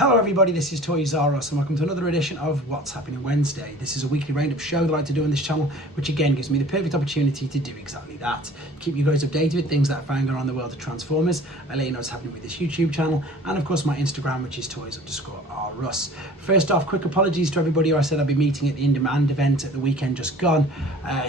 Hello everybody, this is Toys R Us and welcome to another edition of What's Happening Wednesday. This is a weekly roundup show that I like to do on this channel, which again gives me the perfect opportunity to do exactly that. Keep you guys updated with things that I found around the world of Transformers. I let you know what's happening with this YouTube channel and of course my Instagram, which is Toys_R_Us. First off, quick apologies to everybody who I said I'd be meeting at the In Demand event at the weekend just gone.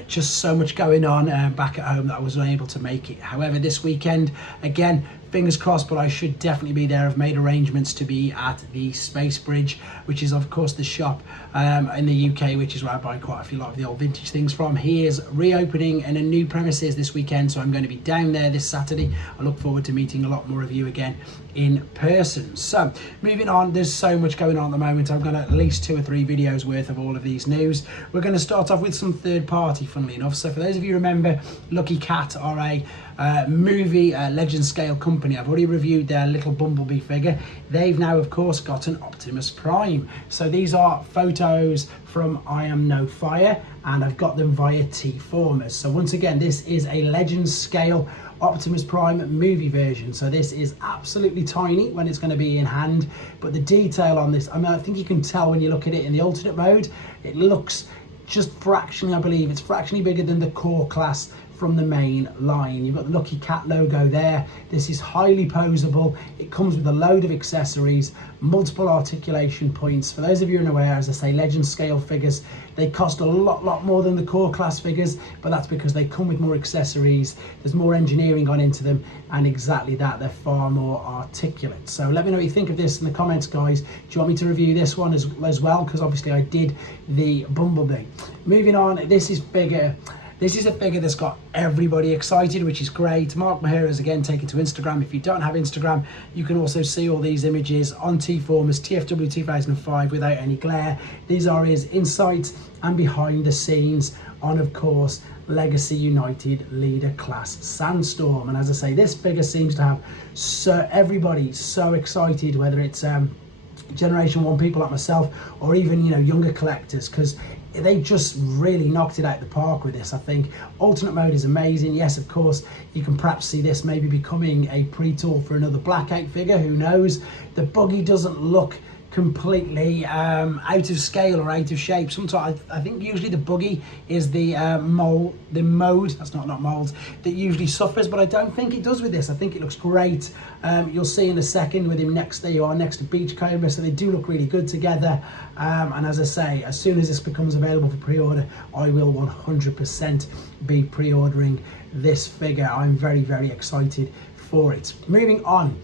Just so much going on back at home that I was unable to make it. However, this weekend, again, fingers crossed, but I should definitely be there. I've made arrangements to be at the Space Bridge, which is of course the shop in the UK, which is where I buy quite a lot of the old vintage things from. He is reopening in a new premises this weekend, so I'm going to be down there this Saturday. I look forward to meeting a lot more of you again in person. So moving on, there's so much going on at the moment. I've got at least 2 or 3 videos worth of all of these news. We're going to start off with some third party, funnily enough. So for those of you who remember, Lucky Cat are a movie legend scale company. I've already reviewed their little Bumblebee figure. They've now of course got an Optimus Prime. So these are photos from I Am No Fire and I've got them via T-Formers. So once again, this is a legend scale Optimus Prime movie version. So this is absolutely tiny when it's going to be in hand, but the detail on this, I mean, I think you can tell when you look at it in the alternate mode, it looks just fractionally, I believe it's fractionally bigger than the core class from the main line. You've got the Lucky Cat logo there. This is highly posable. It comes with a load of accessories, multiple articulation points. For those of you who are aware, as I say, legend scale figures, they cost a lot more than the core class figures, but that's because they come with more accessories. There's more engineering gone into them, and exactly that, they're far more articulate. So let me know what you think of this in the comments, guys. Do you want me to review this one as well? Because obviously I did the Bumblebee. Moving on, this is bigger. This is a figure that's got everybody excited, which is great. Mark Mahira is again taken to Instagram. If you don't have Instagram, you can also see all these images on T-Formers, TFW 2005 without any glare. These are his insights and behind the scenes on, of course, Legacy United Leader Class Sandstorm. And as I say, this figure seems to have everybody so excited, whether it's Generation 1 people like myself or even, you know, younger collectors, because they just really knocked it out the park with this. I think alternate mode is amazing. Yes, of course, you can perhaps see this maybe becoming a pre-tool for another Blackout figure, who knows. The buggy doesn't look completely out of scale or out of shape. Sometimes I think usually the buggy is the mode that's not mold that usually suffers, but I don't think it does with this. I think it looks great. You'll see in a second with him next, there you are, next to Beachcomber, so they do look really good together. And as I say, as soon as this becomes available for pre-order, I will 100% be pre-ordering this figure. I'm very excited for it. Moving on,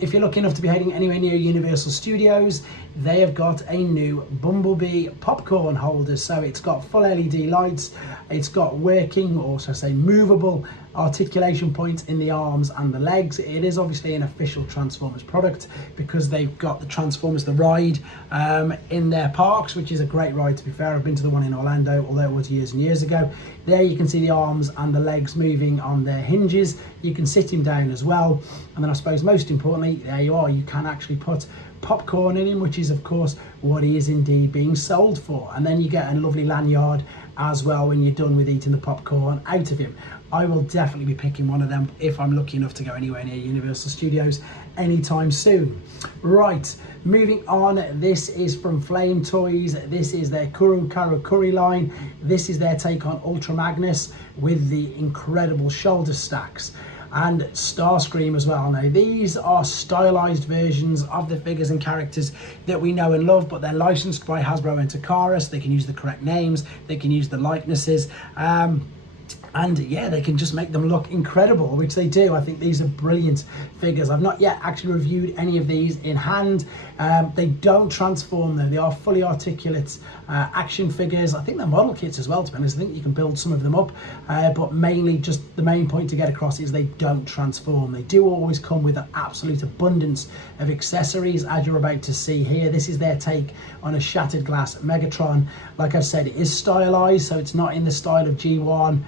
if you're lucky enough to be heading anywhere near Universal Studios, they have got a new Bumblebee popcorn holder. So it's got full LED lights, it's got working, or should I say movable articulation points in the arms and the legs. It is obviously an official Transformers product because they've got the Transformers The Ride in their parks, which is a great ride, to be fair. I've been to the one in Orlando, although it was years and years ago. There you can see the arms and the legs moving on their hinges. You can sit him down as well. And then I suppose most importantly, there you are, you can actually put popcorn in him, which is of course what he is indeed being sold for. And then you get a lovely lanyard as well when you're done with eating the popcorn out of him. I will definitely be picking one of them if I'm lucky enough to go anywhere near Universal Studios anytime soon. Right, moving on, this is from Flame Toys. This is their Kuru line. This is their take on Ultra Magnus with the incredible shoulder stacks and Starscream as well. Now these are stylized versions of the figures and characters that we know and love, but they're licensed by Hasbro and Takara, so they can use the correct names, they can use the likenesses, and yeah, they can just make them look incredible, which they do. I think these are brilliant figures. I've not yet actually reviewed any of these in hand. They don't transform though. They are fully articulate action figures. I think they're model kits as well, to be honest. I think you can build some of them up, but mainly just the main point to get across is they don't transform. They do always come with an absolute abundance of accessories, as you're about to see here. This is their take on a shattered glass Megatron. Like I said, it is stylized, so it's not in the style of G1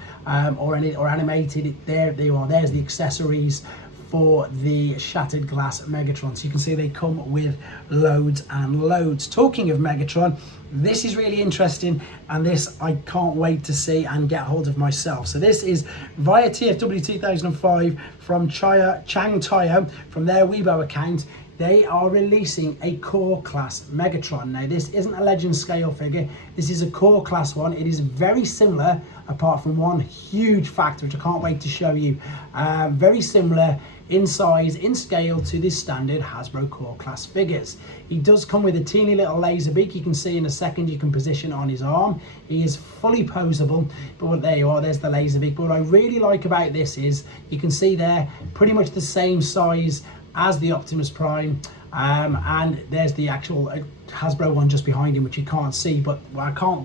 or animated. There you are. There's the accessories for the shattered glass Megatron. So you can see they come with loads and loads. Talking of Megatron, this is really interesting, and this I can't wait to see and get hold of myself. So this is via TFW 2005 from Chang Tiao from their Weibo account. they are releasing a core class Megatron. Now this isn't a legend scale figure, this is a core class one. It is very similar, apart from one huge factor which I can't wait to show you. Very similar in size, in scale to this standard Hasbro core class figures. He does come with a teeny little laser beak. You can see in a second, you can position on his arm. He is fully posable, but there you are, there's the laser beak. But what I really like about this is, you can see there, pretty much the same size as the Optimus Prime. And there's the actual Hasbro one just behind him, which you can't see, but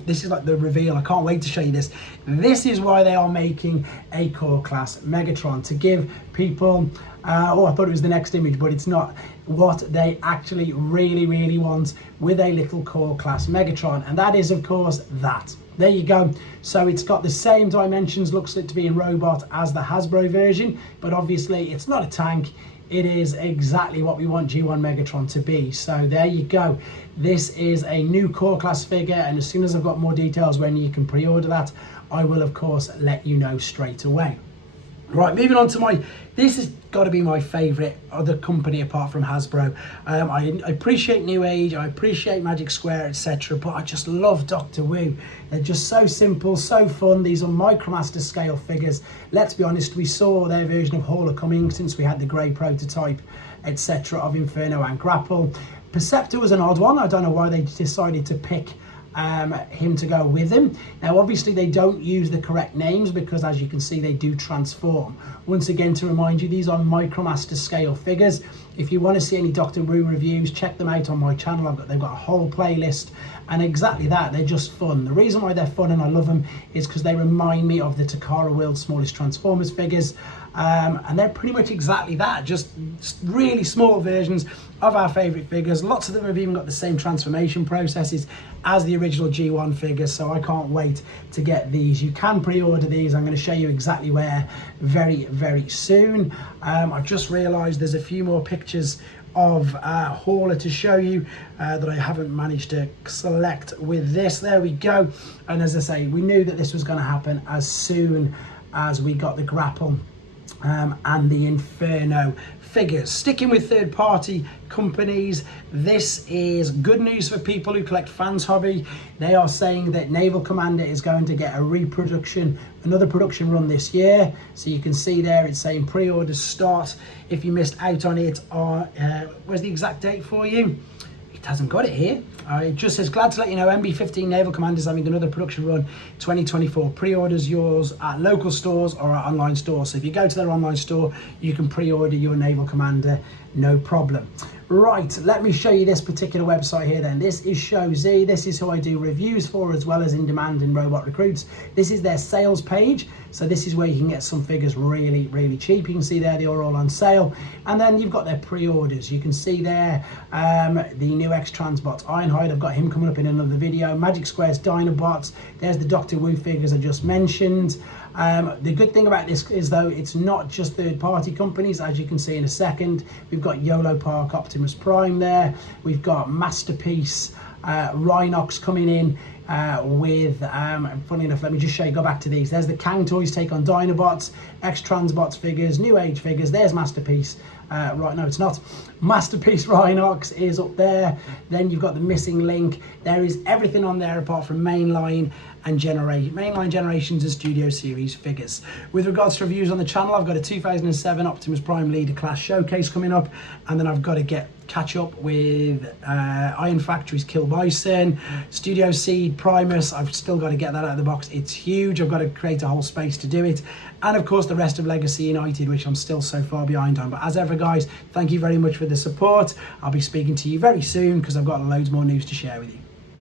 this is like the reveal. I can't wait to show you this. This is why they are making a core class Megatron, to give people, oh, I thought it was the next image, but it's not, what they actually really want with a little core class Megatron. And that is, of course, that. There you go. So it's got the same dimensions, looks it to be in robot, as the Hasbro version, but obviously it's not a tank. It is exactly what we want G1 Megatron to be. So there you go. This is a new core class figure, and as soon as I've got more details when you can pre-order that, I will of course let you know straight away. Right, moving on to this has got to be my favourite other company apart from Hasbro. I appreciate New Age, I appreciate Magic Square, etc., but I just love Doctor Wu. They're just so simple, so fun. These are Micromaster scale figures. Let's be honest, we saw their version of Hauler coming since we had the grey prototype, etc., of Inferno and Grapple. Perceptor was an odd one. I don't know why they decided to pick him to go with him. Now obviously they don't use the correct names, because as you can see they do transform. Once again, to remind you, these are Micromaster scale figures. If you want to see any Doctor Wu reviews, check them out on my channel. They've got a whole playlist, and exactly that, they're just fun. The reason why they're fun and I love them is because they remind me of the Takara World's Smallest Transformers figures, and they're pretty much exactly that, just really small versions of our favourite figures. Lots of them have even got the same transformation processes as the original G1 figures, so I can't wait to get these. You can pre-order these. I'm going to show you exactly where very soon. I've just realised there's a few more pictures of Hauler to show you that I haven't managed to select with this. There we go. And as I say, we knew that this was going to happen as soon as we got the Grapple and the Inferno figures. Sticking with third-party companies, this is good news for people who collect Fans Hobby. They are saying that Naval Commander is going to get another production run this year. So you can see there it's saying pre-orders start. If you missed out on it, where's the exact date for you? It hasn't got it here. It just says, glad to let you know MB15 Naval Commander is having another production run 2024. Pre-orders yours at local stores or at online stores. So if you go to their online store, you can pre-order your Naval Commander, no problem. Right, let me show you this particular website here then. This is Showz. This is who I do reviews for, as well as In Demand and Robot Recruits. This is their sales page. So this is where you can get some figures really cheap. You can see there they are all on sale. And then you've got their pre-orders. You can see there the new X-Transbots Ironhide. I've got him coming up in another video. Magic Square's Dinobots. There's the Doctor Wu figures I just mentioned. The good thing about this is, though, it's not just third-party companies, as you can see in a second. We've got YOLO Park Optimus Prime there. We've got Masterpiece Rhinox coming in with, funny enough, let me just show you, go back to these. There's the Kang Toys take on Dinobots, X-Transbots figures, New Age figures. There's Masterpiece. Right, no, it's not. Masterpiece Rhinox is up there. Then you've got the Missing Link. There is everything on there apart from mainline Generations and Studio Series figures. With regards to reviews on the channel, I've got a 2007 Optimus Prime Leader Class Showcase coming up, and then I've got to catch up with Iron Factory's Kill Bison, Studio Seed Primus. I've still got to get that out of the box. It's huge. I've got to create a whole space to do it. And of course the rest of Legacy United, which I'm still so far behind on. But as ever, guys, thank you very much for the support. I'll be speaking to you very soon because I've got loads more news to share with you.